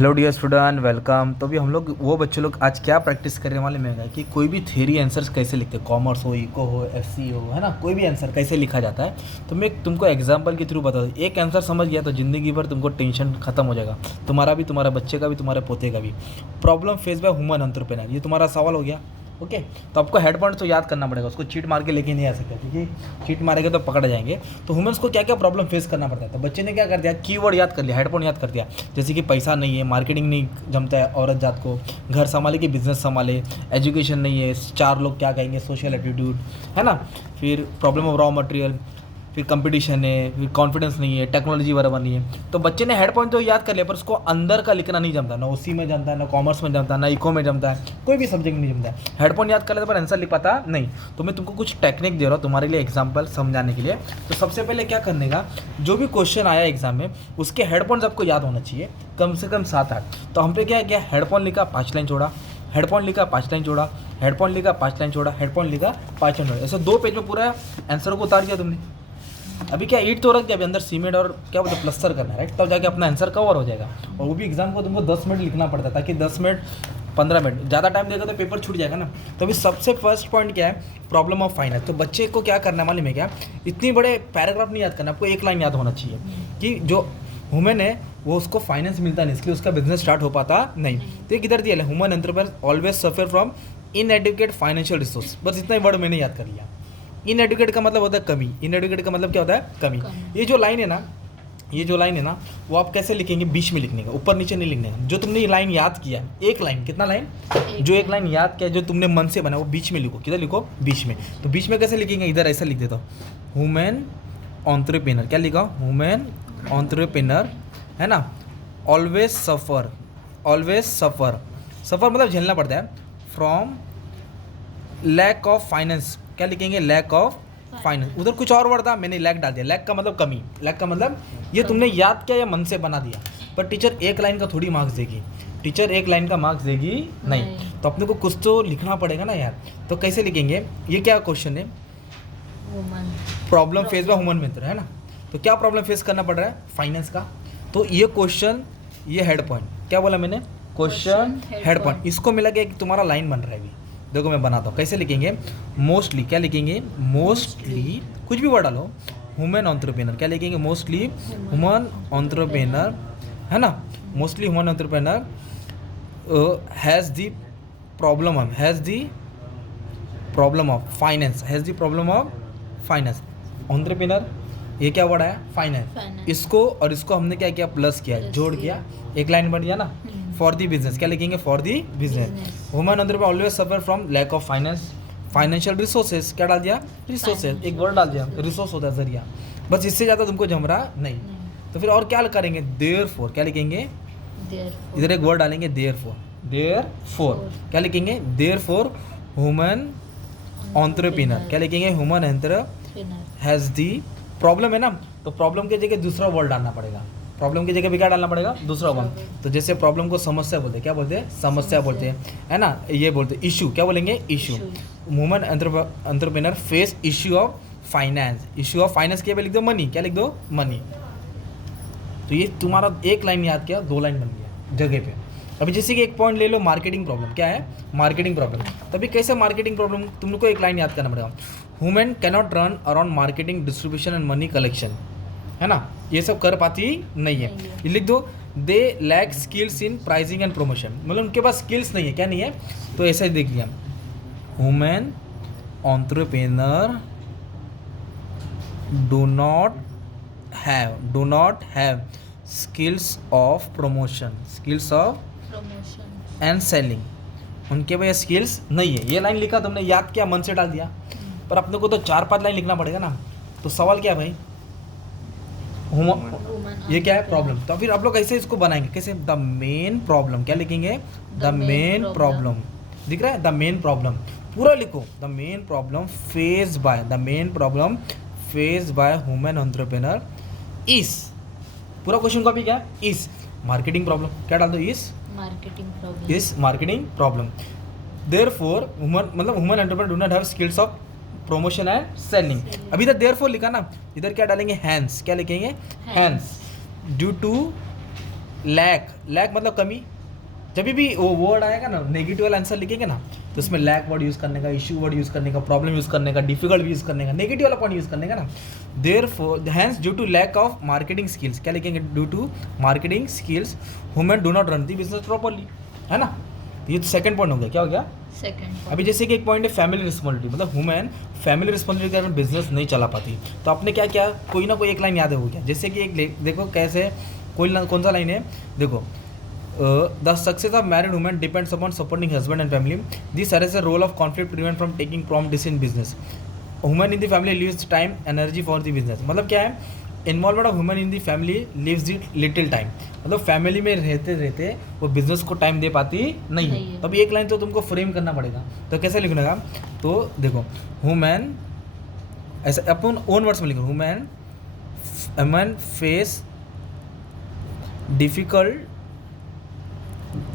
Hello dear student, welcome. तो अभी हम लोग वो बच्चे लोग आज क्या प्रैक्टिस करने वाले में है कि कोई भी थ्योरी आंसर्स कैसे लिखते हैं, कॉमर्स हो, इको हो, एफसी हो, है ना, कोई भी आंसर कैसे लिखा जाता है। तो मैं तुमको एग्जांपल के थ्रू बता दूँ, एक आंसर समझ गया तो ज़िंदगी भर तुमको टेंशन खत्म हो जाएगा, तुम्हारा भी, तुम्हारे बच्चे का भी, तुम्हारे पोते का भी। Problem face by human entrepreneur, ये तुम्हारा सवाल हो गया। ओके, तो आपको हेड पॉइंट तो याद करना पड़ेगा, उसको चीट मार के लेके नहीं आ सकते, क्योंकि चीट मारेंगे तो पकड़ जाएंगे। तो ह्यूमन्स को क्या क्या प्रॉब्लम फेस करना पड़ता है। तो बच्चे ने क्या कर दिया, कीवर्ड याद कर लिया, हेड पॉइंट याद कर दिया, जैसे कि पैसा नहीं है, मार्केटिंग नहीं जमता है औरत जात को, घर संभाले कि बिजनेस संभाले, एजुकेशन नहीं है, चार लोग क्या कहेंगे, सोशल एटीट्यूड, है ना, फिर प्रॉब्लम ऑफ रॉ मटेरियल, फिर कंपटीशन है, फिर कॉन्फिडेंस नहीं है, टेक्नोलॉजी बराबर नहीं है। तो बच्चे ने हेड पॉइंट तो याद कर लिया, पर उसको अंदर का लिखना नहीं जमता, ना उसी में जमता है, ना कॉमर्स में जमता है, ना इको में जमता है, कोई भी सब्जेक्ट नहीं जमता है। हेड पॉइंट याद कर लेते पर आंसर लिख पाता नहीं। तो मैं तुमको कुछ टेक्निक दे रहा हूँ तुम्हारे लिए एग्जाम्पल समझाने के लिए। तो सबसे पहले क्या करने का, जो भी क्वेश्चन आया एग्जाम में उसके हेड पॉइंट्स आपको याद होना चाहिए, कम से कम 7-8। तो हम पे क्या किया, हेड पॉइंट लिखा, 5 लाइन छोड़ा, हेड पॉइंट लिखा, 5 लाइन छोड़ा, हेड पॉइंट लिखा, 5 लाइन छोड़ा, हेड पॉइंट लिखा, 5 लाइन छोड़ा, ऐसे 2 पेज में पूरा आंसर को उतार दिया तुमने। अभी क्या ईंट तो रख दिया, अभी अंदर सीमेंट और क्या बोलते प्लस्तर करना है, राइट, तब जाके अपना आंसर कवर हो जाएगा। और वो भी एग्जाम को तुमको 10 मिनट लिखना पड़ता है, ताकि 10 मिनट 15 मिनट ज़्यादा टाइम देगा तो पेपर छूट जाएगा ना। तो अभी सबसे फर्स्ट पॉइंट क्या है, प्रॉब्लम ऑफ फाइनेंस। तो बच्चे को क्या करना मालूम है क्या, इतनी बड़े पैराग्राफ नहीं याद करना, आपको एक लाइन याद होना चाहिए कि जो वुमेन है वो उसको फाइनेंस मिलता नहीं, इसलिए उसका बिजनेस स्टार्ट हो पाता नहीं। तो ये किधर दिया है, human entrepreneur always suffer from inadequate financial resource. बस इतना ही वर्ड मैंने याद कर लिया। इनएडुकेट का मतलब होता है कमी, इनएडुकेट का मतलब क्या होता है, कमी। ये जो लाइन है ना, ये जो लाइन है ना, वो आप कैसे लिखेंगे, बीच में लिखने का, ऊपर नीचे नहीं लिखने का। जो तुमने ये लाइन याद किया, एक लाइन, कितना लाइन, जो एक लाइन याद किया, जो तुमने मन से बना, वो बीच में लिखो। किधर लिखो, बीच में। तो बीच में कैसे लिखेंगे, इधर ऐसा लिख देता हूँ, वुमेन एंटरप्रेन्योर, क्या लिखा, वुमेन एंटरप्रेन्योर, है ना, ऑलवेज सफ़र, ऑलवेज सफ़र, सफ़र मतलब झेलना पड़ता है, फ्रॉम लैक ऑफ फाइनेंस, क्या लिखेंगे, लैक ऑफ फाइनेंस। उधर कुछ और वर्ड था, मैंने लैक डाल दिया, लैक का मतलब कमी, लैक का मतलब ये तुमने याद किया या मन से बना दिया। पर टीचर एक लाइन का थोड़ी मार्क्स देगी, टीचर एक लाइन का मार्क्स देगी नहीं। तो अपने को कुछ तो लिखना पड़ेगा ना यार। तो कैसे लिखेंगे, ये क्या क्वेश्चन है, प्रॉब्लम फेस बाय ह्यूमन मित्र, है ना। तो क्या प्रॉब्लम फेस करना पड़ रहा है, फाइनेंस का। तो ये क्वेश्चन, ये हेड पॉइंट, क्या बोला मैंने, क्वेश्चन हेड पॉइंट, इसको मिला के एक तुम्हारा लाइन बन रहा है। अभी देखो मैं बनाता हूँ कैसे लिखेंगे, मोस्टली, क्या लिखेंगे, मोस्टली, कुछ भी वर्ड डालो, ह्यूमन एंटरप्रेन्योर, क्या लिखेंगे, मोस्टली ह्यूमन एंटरप्रेन्योर, है ना, mostly human entrepreneur has the problem of, has the problem of finance, has the problem of finance. Entrepreneur, ये क्या वर्ड है, फाइनेंस, इसको और इसको हमने क्या किया, प्लस किया, जोड़ किया, एक लाइन बन गया ना। फॉर दी बिजनेस, क्या लिखेंगे, for the business. Women entrepreneur always suffer from lack of finance, financial resources, क्या डाल दिया, रिसोर्सेज, एक वर्ड डाल दिया, रिसोर्स होता है जरिया, बस इससे ज़्यादा तुमको जम रहा नहीं। तो फिर और क्या करेंगे, देयरफॉर, क्या लिखेंगे, इधर एक वर्ड डालेंगे, देयरफॉर, देयरफॉर, क्या लिखेंगे, देयरफॉर ह्यूमन एंटरप्रेन्योर, क्या लिखेंगे, human entrepreneur has the problem, है ना। तो प्रॉब्लम की जगह दूसरा वर्ड डालना पड़ेगा, प्रॉब्लम की जगह भी क्या डालना पड़ेगा, दूसरा वर्ड। तो जैसे प्रॉब्लम को समस्या बोलते हैं, क्या बोलते हैं, समस्या बोलते हैं, है ना। ये बोलते हैं इशू, क्या बोलेंगे, issue. Women entrepreneur face issue of finance, issue of finance के लिए लिख दो मनी, क्या लिख दो, मनी। तो ये तुम्हारा एक लाइन याद किया, 2 लाइन बन गया जगह पे। अभी जैसे कि एक पॉइंट ले लो, मार्केटिंग प्रॉब्लम, क्या है, मार्केटिंग प्रॉब्लम। तभी कैसे मार्केटिंग प्रॉब्लम, तुमको एक लाइन याद करना पड़ेगा, women cannot run around marketing, distribution and money collection, है ना, ये सब कर पाती नहीं है। ये लिख दो, they lack skills in pricing and promotion, मतलब उनके पास स्किल्स नहीं है, क्या नहीं है। तो ऐसा ही देख लिया, women entrepreneur do not have skills of promotion, skills of and selling, उनके पास स्किल्स नहीं है। ये लाइन लिखा तुमने, याद किया, मन से डाल दिया, पर अपने को तो 4-5 लाइन लिखना पड़ेगा ना। तो सवाल क्या है भाई, ये क्या है, प्रॉब्लम। तो फिर आप लोग कैसे इसको बनाएंगे, कैसे, द मेन प्रॉब्लम, क्या लिखेंगे, द मेन प्रॉब्लम, दिख रहा है, द मेन प्रॉब्लम, पूरा लिखो, the main problem face by, the main problem face by human entrepreneur is, पूरा क्वेश्चन का भी क्या, इज मार्केटिंग प्रॉब्लम, क्या डाल दो, is marketing problem. Therefore women, मतलब women entrepreneur do not have skills of promotion and selling. अभी इधर देयरफॉर लिखा ना, इधर क्या डालेंगे, हैंस, क्या लिखेंगे, hence, due to lack, lack मतलब कमी। जब भी वो वर्ड आएगा ना, नेगेटिव वाला आंसर लिखेंगे ना, तो उसमें लैक वर्ड यूज़ करने का, इशू वर्ड यूज़ करने का, प्रॉब्लम यूज़ करने का, डिफिकल्ट यूज़ करने का, नेगेटिव वाला पॉइंट यूज़ करने का ना। Therefore hence due to lack of marketing skills, क्या लिखेंगे, due to marketing skills women do not run the business properly, है ना। ये तो सेकंड पॉइंट हो गया, क्या हो गया सेकंड। अभी जैसे कि एक पॉइंट है फैमिली रिस्पॉन्सिबिलिटी, मतलब वुमेन फैमिली रिस्पॉन्सिबिलिटी के कारण बिजनेस नहीं चला पाती। तो आपने क्या किया, कोई ना कोई एक लाइन याद है, हो गया। जैसे कि एक देखो कैसे, कौन सा लाइन है, देखो the success of married women depends upon supporting husband and family, this as a role of conflict prevent from taking prompt decision in business, women in the family leaves time energy for the business. मतलब क्या है, involvement of women in the family leaves the little time, मतलब family में रहते रहते वो business को time दे पाती नहीं है। तो अभी एक लाइन तो तुमको फ्रेम करना पड़ेगा, तो कैसे लिखने का, तो देखो वुमेन, ऐसा अपन ओन वर्ड्स में लिखो, women face difficult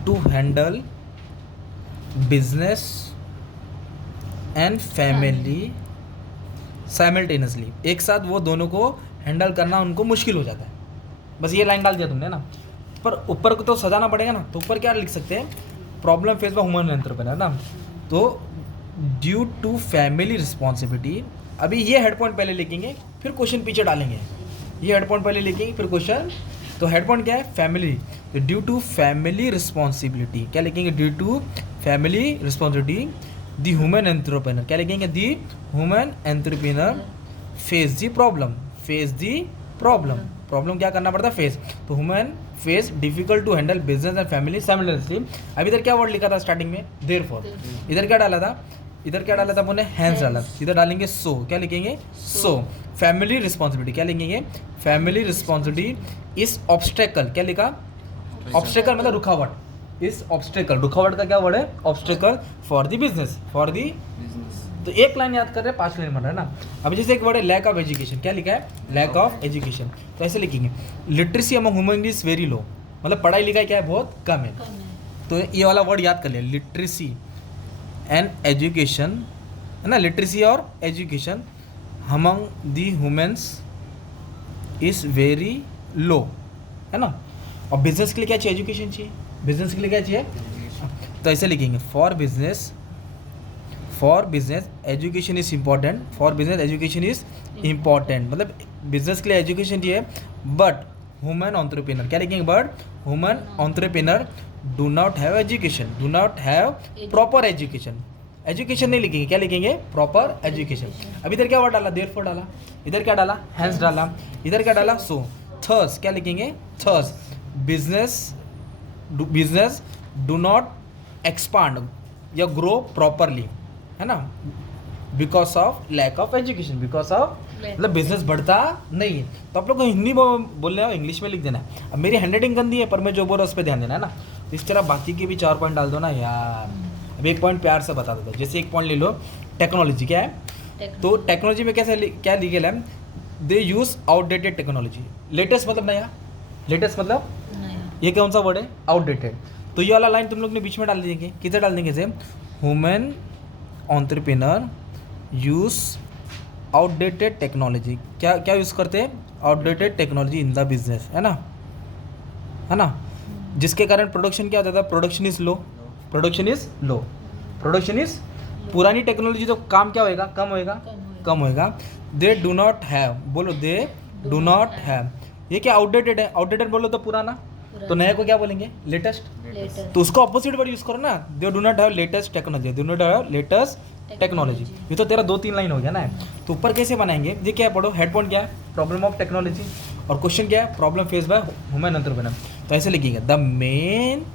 to handle business and family simultaneously, एक साथ वो दोनों को हैंडल करना उनको मुश्किल हो जाता है। बस ये लाइन डाल दिया तुमने ना, पर ऊपर को तो सजाना पड़ेगा ना, तो ऊपर क्या लिख सकते हैं, problem face by women entrepreneur ना, तो ड्यू टू फैमिली रिस्पॉन्सिबिलिटी। अभी ये हेड पॉइंट पहले लिखेंगे, फिर क्वेश्चन पीछे डालेंगे। ये हेड पॉइंट पहले लिखेंगे, फिर क्वेश्चन। तो हेड पॉइंट क्या है, फैमिली, तो ड्यू टू फैमिली रिस्पॉन्सिबिलिटी क्या लिखेंगे, due to family responsibility the women entrepreneur, क्या लिखेंगे, the women entrepreneur face the problem, face the problem, problem क्या करना पड़ता है, फेस। तो women face difficult to handle business and family simultaneously. अब इधर क्या वर्ड लिखा था स्टार्टिंग में, देयरफॉर। इधर क्या डाला था, इधर क्या डाला था अपने, हैंस डाला। इधर डालेंगे सो, क्या लिखेंगे, सो फैमिली रिस्पॉन्सिबिलिटी, क्या लिखेंगे, फैमिली रिस्पॉन्सिबिलिटी इस ऑब्स्टेकल, क्या लिखा, ऑब्स्टेकल मतलब रुकावट, इस ऑब्स्टेकल, रुकावट का क्या वर्ड है, obstacle for the business, for the. तो एक लाइन याद कर रहे हैं, 5 लाइन बन रहा है ना। अभी जैसे एक वर्ड है लैक ऑफ एजुकेशन, क्या लिखा है, लैक ऑफ एजुकेशन, तो ऐसे लिखेंगे literacy among women is very लो, मतलब पढ़ाई लिखाई क्या है, बहुत कम है। तो ये वाला वर्ड याद कर लिया, लिटरेसी एंड एजुकेशन, है ना, लिटरेसी और education among the womens is very low, है ना। और बिजनेस के लिए क्या चाहिए, एजुकेशन चाहिए, बिजनेस के लिए क्या चाहिए, तो ऐसे लिखेंगे for business education is important, for business education is important, मतलब बिजनेस के लिए एजुकेशन चाहिए। बट वुमेन एंटरप्रेन्योर, क्या लिखेंगे, but women entrepreneur do not have education, do not have proper education, education नहीं लिखेंगे, क्या लिखेंगे, प्रॉपर एजुकेशन। अब इधर क्या वर्ड डाला, देयरफॉर डाला, इधर क्या डाला, हैंस डाला, इधर क्या डाला, सो। थर्स क्या लिखेंगे, thus business do not expand या ग्रो प्रॉपरली, है ना, because of lack of education, because of, मतलब बिजनेस बढ़ता नहीं है। तो आप लोग को हिंदी बोलने हो, इंग्लिश में लिख देना है। अब मेरी हैंडराइटिंग गंदी है, पर मैं जो बोल रहा हूँ उस पर ध्यान देना है ना। तो इस तरह बाकी के भी 4 पॉइंट डाल दो ना यार। अब एक पॉइंट प्यार से बता देता हूँ, जैसे एक पॉइंट ले लो, टेक्नोलॉजी क्या है, तो टेक्नोलॉजी में कैसे क्या लिखेला है, दे यूज आउटडेटेड टेक्नोलॉजी, लेटेस्ट मतलब नया, लेटेस्ट मतलब ये कौन सा वर्ड है, आउटडेटेड। तो ये वाला लाइन तुम लोग ने बीच में डाल देंगे, किधर डाल देंगे, से women entrepreneur use outdated technology, क्या क्या यूज़ करते हैं, outdated technology in the business, है ना, है ना, जिसके कारण प्रोडक्शन क्या होता था, production is low, production is low, production is, पुरानी टेक्नोलॉजी तो काम क्या होएगा, कम होएगा, कम होएगा। दे डू नॉट हैव, बोलो दे डू नॉट हैव, ये क्या आउटडेटेड है, आउटडेटेड बोलो तो पुराना, तो नए को क्या बोलेंगे, लेटेस्ट। तो उसको ऑपोजिट वर्ड यूज करो ना, they do not have latest technology, do not have latest technology. ये तो तेरा 2-3 लाइन हो गया ना। तो ऊपर कैसे बनाएंगे, ये क्या है, पढ़ो, हेड पॉइंट क्या है, प्रॉब्लम ऑफ टेक्नोलॉजी, और क्वेश्चन क्या है, problem face by women entrepreneur. तो ऐसे लिखेंगे, the main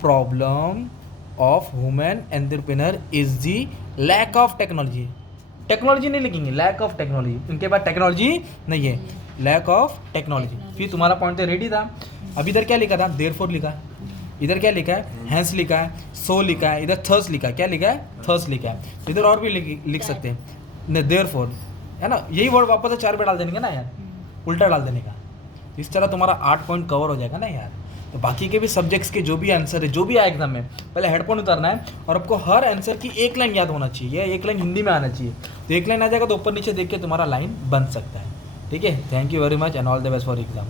problem of women entrepreneur is the lack of technology, technology नहीं लिखेंगे, लैक ऑफ टेक्नोलॉजी, उनके पास टेक्नोलॉजी नहीं है, लैक ऑफ टेक्नोलॉजी। फिर तुम्हारा पॉइंट तो रेडी था। अब इधर क्या लिखा था, देयरफॉर लिखा है, इधर क्या लिखा है, हैंस लिखा है, सो लिखा है, इधर थर्स लिखा है, क्या लिखा है, थर्स लिखा है। इधर और भी लिख सकते हैं, देयरफॉर, है ना, यही वर्ड वापस से 4 पे डाल देने का ना यार, उल्टा डाल देने का। इस तरह तुम्हारा 8 पॉइंट कवर हो जाएगा ना यार। तो बाकी के भी सब्जेक्ट्स के जो भी आंसर है, जो भी आए एग्जाम में, पहले हेड पॉइंट उतारना है, और आपको हर आंसर की एक लाइन याद होना चाहिए, एक लाइन हिंदी में आना चाहिए। तो एक लाइन आ जाएगा तो ऊपर नीचे देख के तुम्हारा लाइन बन सकता है। ठीक है, thank you very much and all the best for exam.